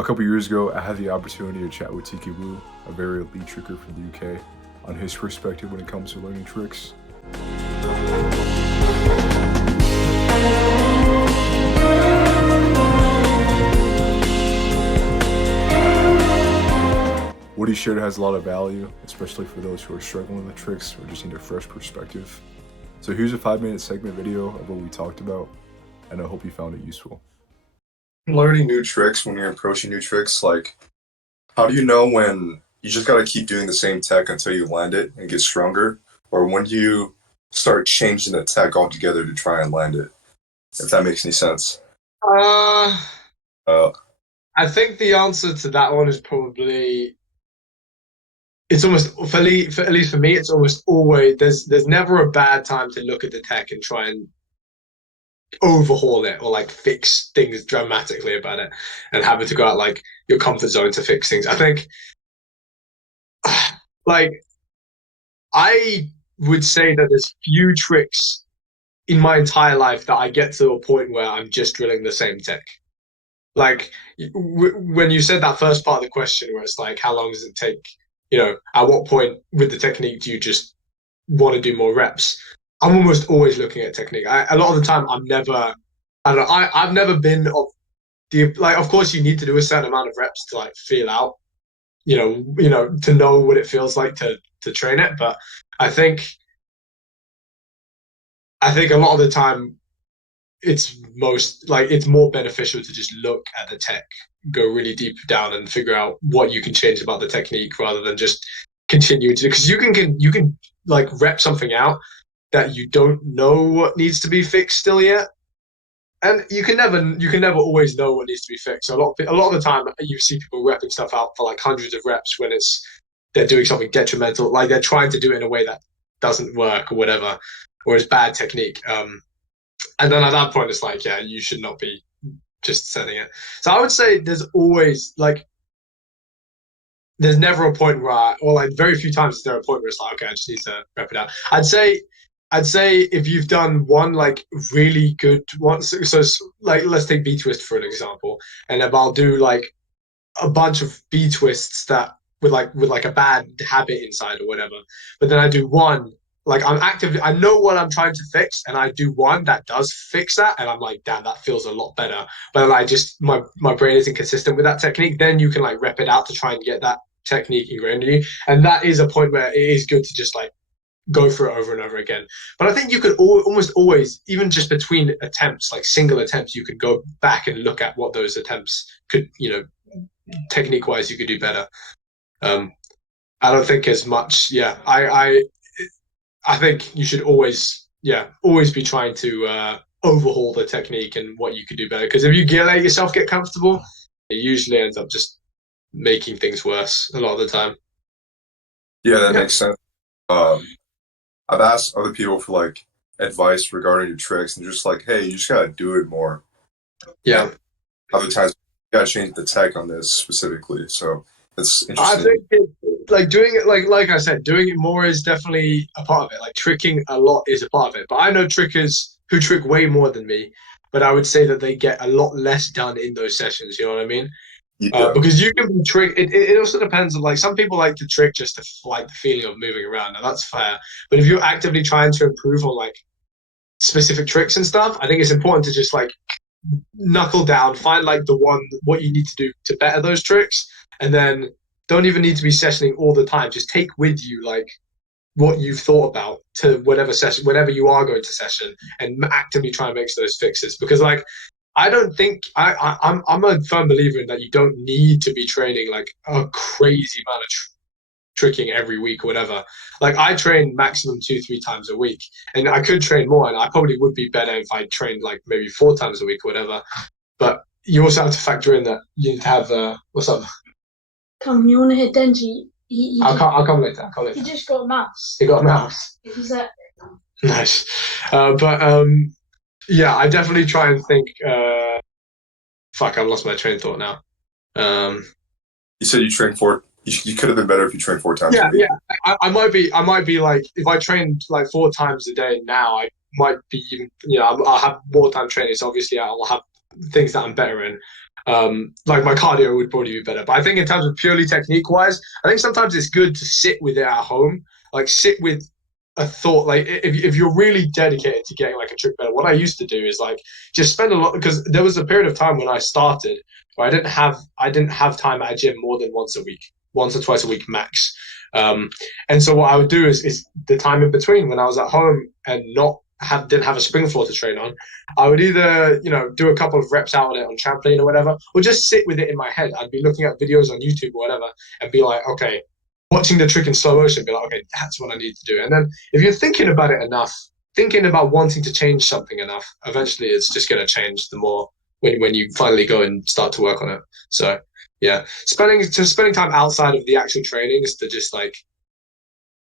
A couple years ago, I had the opportunity to chat with Tiki, a very elite tricker from the UK, on his perspective when it comes to learning tricks. What he shared has a lot of value, especially for those who are struggling with tricks or just need a fresh perspective. So here's a 5-minute segment video of what we talked about, and I hope you found it useful. Learning new tricks, when you're approaching new tricks, like, how do you know when you just gotta keep doing the same tech until you land it and get stronger? Or when do you start changing the tech altogether to try and land it? If that makes any sense. Uh, Uh, I think the answer to that one is probably it's almost at least for me, it's almost always there's never a bad time to look at the tech and try and overhaul it or like fix things dramatically about it and having to go out like your comfort zone to fix things. I think like I would say that there's few tricks in my entire life that I get to a point where I'm just drilling the same tech. Like when you said that first part of the question, where it's like, how long does it take? You know, at what point with the technique do you just want to do more reps? I'm almost always looking at technique. A lot of the time, I'm never. I don't know. I've never been of the like. Of course, you need to do a certain amount of reps to like feel out. To know what it feels like to train it. But I think a lot of the time it's more beneficial to just look at the tech, go really deep down and figure out what you can change about the technique rather than just continue to, because you can like rep something out that you don't know what needs to be fixed still yet. And you can never always know what needs to be fixed. So a lot of the time you see people repping stuff out for like hundreds of reps when they're doing something detrimental, like they're trying to do it in a way that doesn't work or whatever, or is bad technique. And then at that point, it's like, yeah, you should not be just sending it. So I would say there's always like, there's never a point where, or like very few times is there a point where it's like, okay, I just need to rep it out. I'd say if you've done one like really good one, so like let's take B twist for an example, and if I'll do like a bunch of B twists that with like a bad habit inside or whatever, but then I do one like I know what I'm trying to fix, and I do one that does fix that, and I'm like, damn, that feels a lot better. But then I just my brain isn't consistent with that technique. Then you can like rep it out to try and get that technique ingrained in you, and that is a point where it is good to just like go through it over and over again. But I think you could almost always, even just between attempts, like single attempts, you could go back and look at what those attempts could, technique wise, you could do better. I don't think as much. Yeah, I think you should always be trying to overhaul the technique and what you could do better. Because if you let yourself get comfortable, it usually ends up just making things worse a lot of the time. yeah, that makes sense. I've asked other people for like advice regarding your tricks, and just like, hey, you just gotta do it more. Yeah. And other times, you gotta change the tech on this specifically. So it's I interesting. think like doing it like I said, doing it more is definitely a part of it. Like tricking a lot is a part of it. But I know trickers who trick way more than me, but I would say that they get a lot less done in those sessions. You know what I mean? Yeah, Because you can trick. It also depends on like some people like to trick just to like the feeling of moving around, and that's fair. But if you're actively trying to improve on like specific tricks and stuff, I think it's important to just like knuckle down, find like what you need to do to better those tricks, and then don't even need to be sessioning all the time. Just take with you like what you've thought about to whatever session, whenever you are going to session, and actively try and make those fixes. Because like I don't think I'm a firm believer in that you don't need to be training like a crazy amount of tricking every week or whatever. Like I train maximum 2-3 times a week, and I could train more, and I probably would be better if I trained like maybe 4 times a week or whatever. But you also have to factor in that you need to have what's up? Come, you want to hit Denji? I'll come later. I'll come later. He just got a mouse. He got a mouse. He's like, Nice. But yeah, I definitely try and think. Fuck, I've lost my train of thought now. you said you trained 4. You could have been better if you trained 4 times a week. Yeah. I might be like, if I trained like 4 times a day now, I might be, I'll have more time training. So obviously I'll have things that I'm better in. Like my cardio would probably be better. But I think in terms of purely technique wise, I think sometimes it's good to sit with it at home, like sit with a thought. Like if you're really dedicated to getting like a trick better, what I used to do is like just spend a lot, because there was a period of time when I started where I didn't have time at a gym more than once a week, once or twice a week max. And so what I would do is the time in between when I was at home and didn't have a spring floor to train on, I would either, do a couple of reps out on it on trampoline or whatever, or just sit with it in my head. I'd be looking at videos on YouTube or whatever and be like, okay, watching the trick in slow motion, be like, okay, that's what I need to do. And then if you're thinking about it enough, thinking about wanting to change something enough, eventually it's just going to change the more when you finally go and start to work on it. So yeah, spending time outside of the actual training is to just like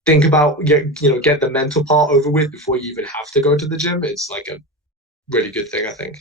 think about get the mental part over with before you even have to go to the gym. It's like a really good thing, I think.